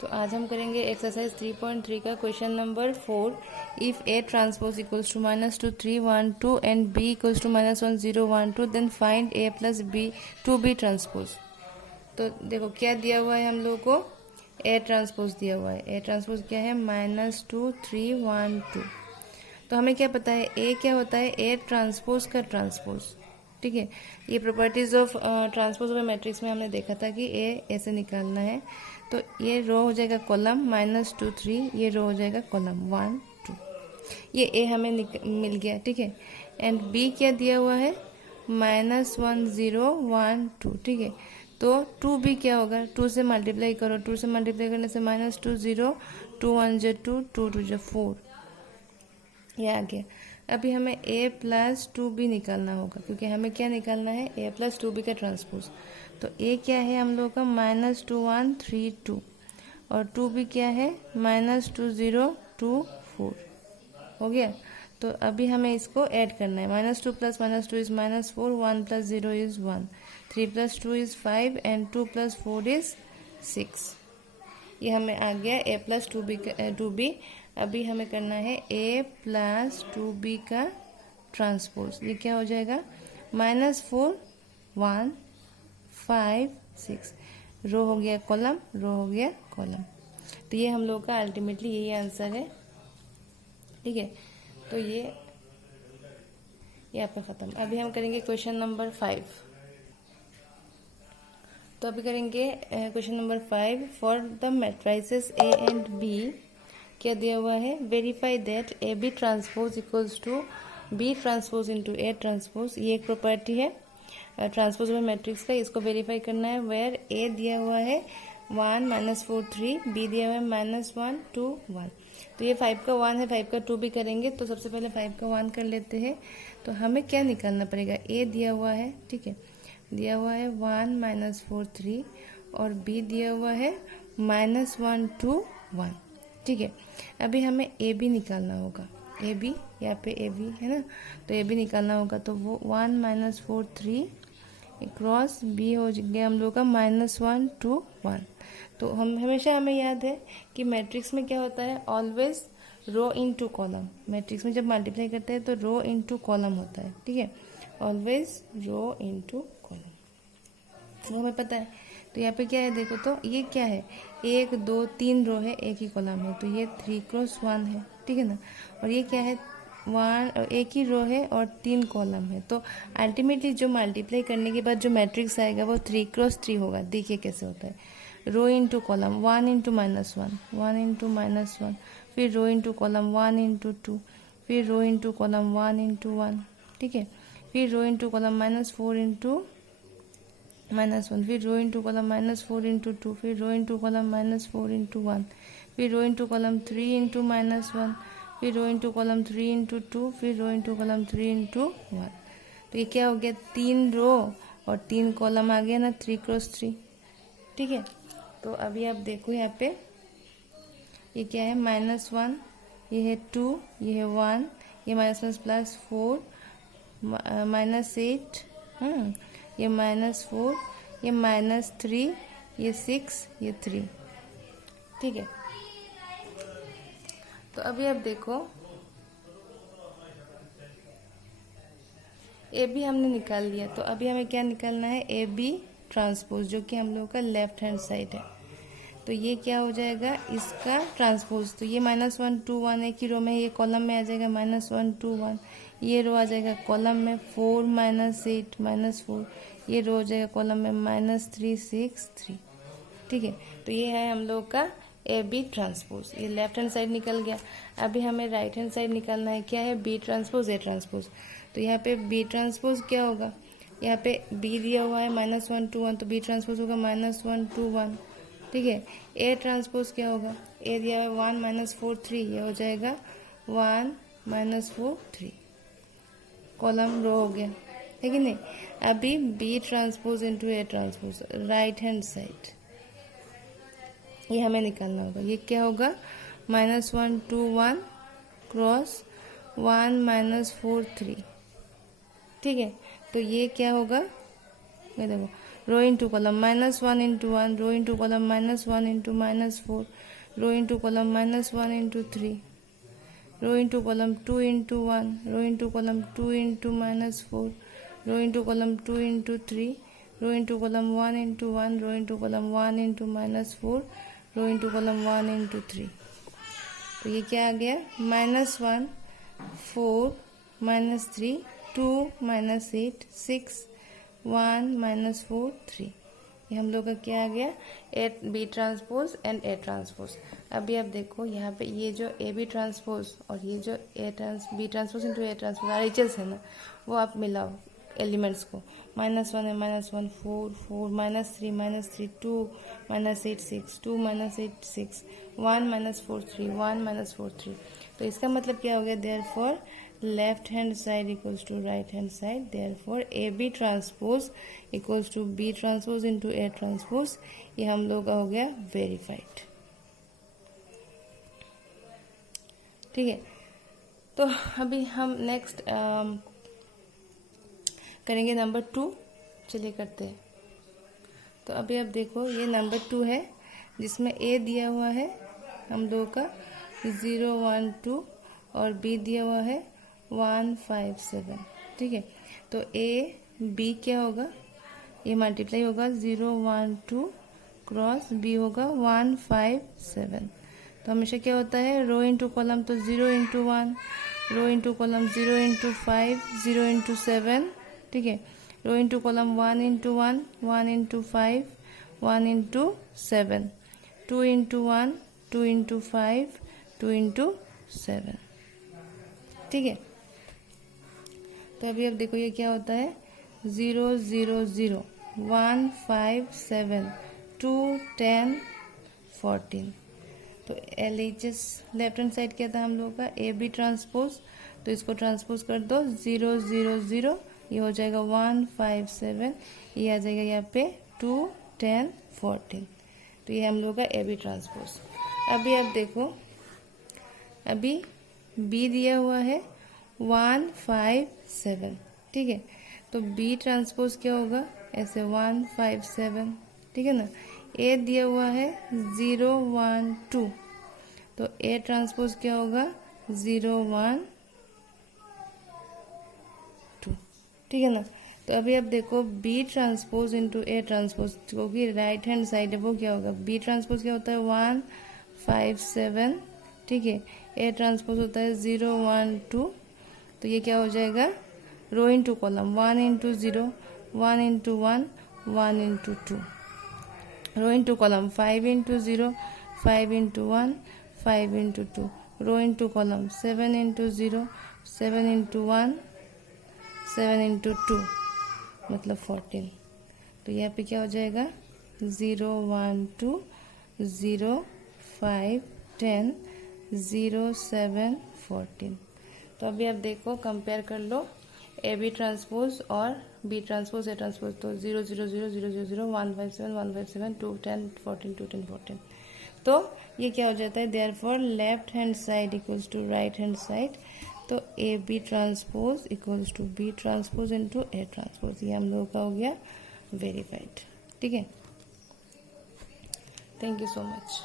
तो आज हम करेंगे एक्सरसाइज 3.3 का question number 4। If A transpose equals to -2 3 1 2 and B equals to -1 0 1 2 then find A plus B two B transpose. तो देखो क्या दिया हुआ है हम लोगों को, ए ट्रांसपोज दिया हुआ है। ए ट्रांसपोज क्या है, -2 3 1 2। तो हमें क्या पता है ए क्या होता है, ए ट्रांसपोज का ट्रांसपोज। ठीक है, ये properties of transpose of matrix में हमने देखा था कि ए ऐसे निकालना है। तो ये रो हो जाएगा कॉलम -2 3, ये रो हो जाएगा कॉलम 1 2। ये ए हमें मिल गया। ठीक है, एंड बी क्या दिया हुआ है, -1 0 1 2। ठीक है, तो 2b क्या होगा, 2 से मल्टीप्लाई करो, 2 से मल्टीप्लाई करने से -2 0 2 1 जो 2 2 2 जो 4, ये आ गया। अभी हमें a प्लस 2b निकालना होगा, क्योंकि हमें क्या निकालना है, a प्लस 2b का ट्रांसपोज। तो a क्या है हम लोग का, -2 1 3 2, और 2b क्या है, -2 0 2 4। हो गया। तो अभी हमें इसको ऐड करना है, -2 plus -2 is -4, 1 plus 0 is 1, 3 plus 2 is 5 and 2 plus 4 is 6। ये हमें आ गया a प्लस 2b। अभी हमें करना है a प्लस 2b का ट्रांसपोज। ये क्या हो जाएगा, -4 1 5 6, रो हो गया कॉलम, रो हो गया कॉलम। तो ये हम लोग का अल्टीमेटली यही आंसर है। ठीक है, तो ये यहाँ पे खत्म। अभी हम करेंगे क्वेश्चन नंबर 5। तो अभी करेंगे question number 5। For the matrices A and B क्या दिया हुआ है, verify that A B transpose equals to B transpose into A transpose. ये एक प्रॉपर्टी है ट्रांसपोज में मैट्रिक्स का, इसको वेरीफाई करना है। वेयर ए दिया हुआ है 1 -4 3, बी दिया हुआ है -1 2 1। तो ये 5 का 1 है, 5 का 2 भी करेंगे। तो सबसे पहले 5 का 1 कर लेते हैं। तो हमें क्या निकालना पड़ेगा, ए दिया हुआ है, ठीक है, दिया हुआ है 1 -4 3, और बी दिया हुआ है -1 2 1। ठीक है, अभी हमें ए बी निकालना होगा। ए बी, यहाँ पे ए बी है ना, तो ए बी निकालना होगा। तो वो 1 -4 3 क्रॉस बी हो गया हम लोग का -1 2 1। तो हम हमेशा हमें याद है कि मैट्रिक्स में क्या होता है, ऑलवेज रो इनटू कॉलम। मैट्रिक्स में जब मल्टीप्लाई करते हैं तो रो इनटू कॉलम होता है। ठीक है, ऑलवेज रो इनटू कॉलम, वो हमें पता है। तो यहाँ पे क्या है देखो, तो ये क्या है, 1 2 3 रो है, एक ही कॉलम है, तो ये 3 क्रॉस 1 है। ठीक है ना, और ये क्या है, 1, एक ही रो है और 3 कॉलम है। तो अल्टीमेटली जो मल्टीप्लाई करने के बाद जो मैट्रिक्स आएगा वो 3 क्रॉस 3 होगा। देखिए कैसे होता है, row into column 1 into -1 1 into -1, फिर रो इंटू कॉलम 1 इंटू 2, फिर रो इंटू कॉलम 1 इंटू 1। ठीक है, फिर रो इंटू कॉलम -4 इंटू -1, फिर रो इंटू कॉलम -4 इंटू 2, फिर रो इंटू कॉलम -4 इंटू 1, फिर रो इंटू कॉलम 3 इंटू -1, फिर रो इंटू कॉलम 3 इंटू 2, फिर रो इंटू कॉलम 3 इंटू 1। तो ये क्या हो गया, 3 रो और 3 कॉलम आ गया ना, 3 क्रॉस 3। ठीक है, तो अभी आप देखो यहाँ पे ये क्या है, -1, ये है 2, ये है 1, ये -1 प्लस 4 -8, ये -4, ये -3, ये 6, ये 3। ठीक है, तो अभी आप देखो ए बी हमने निकाल लिया। तो अभी हमें क्या निकालना है, ए बी ट्रांसपोज, जो कि हम लोगों का लेफ्ट हैंड साइड है। तो ये क्या हो जाएगा, इसका ट्रांसपोज। तो ये -1 2 1 एक ही रो में, ये कॉलम में आ जाएगा -1 2 1, ये रो आ जाएगा कॉलम में 4 -8 -4, ये रो हो जाएगा कॉलम में -3 6 3। ठीक है, तो ये है हम लोग का ए बी ट्रांसपोज। ये लेफ्ट हैंड साइड निकल गया। अभी हमें राइट हैंड साइड निकालना है, क्या है, बी ट्रांसपोज ए ट्रांसपोज। तो यहाँ पे बी ट्रांसपोज क्या होगा, यहाँ पे बी दिया हुआ है -1 2 1, तो बी ट्रांसपोज होगा -1 2 1। ठीक है, ए ट्रांसपोज क्या होगा, ए दिया हुआ है 1 -4 3, ये हो जाएगा 1 -4 3, कॉलम रो हो गया है कि नहीं। अभी B transpose into A transpose right hand side, ये हमें निकालना होगा। ये क्या होगा, -1 2 1 क्रॉस 1 -4 3। ठीक है, तो ये क्या होगा, ये देखो रो into column -1 into 1, row into column -1 into -4, रो इंटू कॉलम -1 इंटू 3, रो into column 2 into 1, row into column 2 into -4, रो इंटू कॉलम 2 इंटू 3, रो into column 1 into 1, row into column 1 into -4, रो इंटू कॉलम 1 इंटू 3। तो ये क्या आ गया, -1, 4, -3, 2, -8, 6, 1, -4, 3। ये हम लोग का क्या आ गया, A B transpose and A transpose. अभी आप देखो यहाँ पे ये जो ए बी ट्रांसपोज और ये जो B transpose into A transpose RHS है ना, वो आप मिलाओ एलिमेंट्स को। -1 है, -1, 4, 4, -3, -3, 2, -8, 6, 2, -8, 6, 1, -4, 3, 1, -4, 3। तो इसका मतलब क्या हो गया, therefore left hand side equals to right hand side, therefore A B transpose equals to B transpose into A transpose. ये हम लोग का हो गया वेरीफाइड। ठीक है, तो अभी हम नेक्स्ट करेंगे नंबर 2। चलिए करते हैं। तो अभी आप देखो ये नंबर 2 है जिसमें ए दिया हुआ है हम लोगों का 0, 1, 2 और बी दिया हुआ है 1, 5, 7। ठीक है, तो ए बी क्या होगा, ये मल्टीप्लाई होगा 0, 1, 2 क्रॉस बी होगा 1, 5, 7। तो हमेशा क्या होता है, रो इंटू कॉलम तो 0 into 1, row into column 0 into 5, 0 into 7। ठीक है, row into column 1 into 1, 1 into 5, 1 into 7, 2 into 1, 2 into 5, 2 into 7। ठीक है, तो अभी अब देखो ये क्या होता है, 0, 0, 0, 1, 5, 7, 2, 10, 14। तो LHS लेफ्ट हैंड साइड क्या था हम लोगों का, ए बी ट्रांसपोज। तो इसको ट्रांसपोज कर दो, 0, 0, 0, ये हो जाएगा 1, 5, 7, ये आ जाएगा यहाँ पे 2, 10, 14। तो ये हम लोग का ए बी ट्रांसपोज। अभी आप देखो, अभी बी दिया हुआ है 1, 5, 7। ठीक है, तो बी ट्रांसपोज क्या होगा, ऐसे 1, 5, 7। ठीक है ना, ए दिया हुआ है 0, 1, 2, तो ए ट्रांसपोज क्या होगा 0, 1, 2। ठीक है ना, तो अभी आप देखो B transpose into A transpose, क्योंकि राइट हैंड साइड है वो क्या होगा, बी ट्रांसपोज क्या होता है 1, 5, 7। ठीक है, ए ट्रांसपोज होता है 0, 1, 2। तो ये क्या हो जाएगा, row into column 1 into 0, 1 into 1, 1 into 2, row into column 5 into 0, 5 into 1, 5 into 2, row into column 7 into 0, 7 into 1, 7 into 2, मतलब 14। तो यहाँ पे क्या हो जाएगा, 0, 1, 2, 0, 5, 10, 0, 7, 14। तो अभी आप देखो कंपेयर कर लो ए बी ट्रांसपोज और बी ट्रांसपोज ए ट्रांसपोज। तो 0, 0, 0, 0, 0, 0, 1, 5, 7, 1, 5, 7, 2, 10, 14, 2, 10, 14। तो ये क्या हो जाता है, therefore left hand side equals to right hand side. तो A B transpose equals to B transpose into A transpose. ये हम लोगों का हो गया वेरीफाइड। ठीक है, थैंक यू सो मच।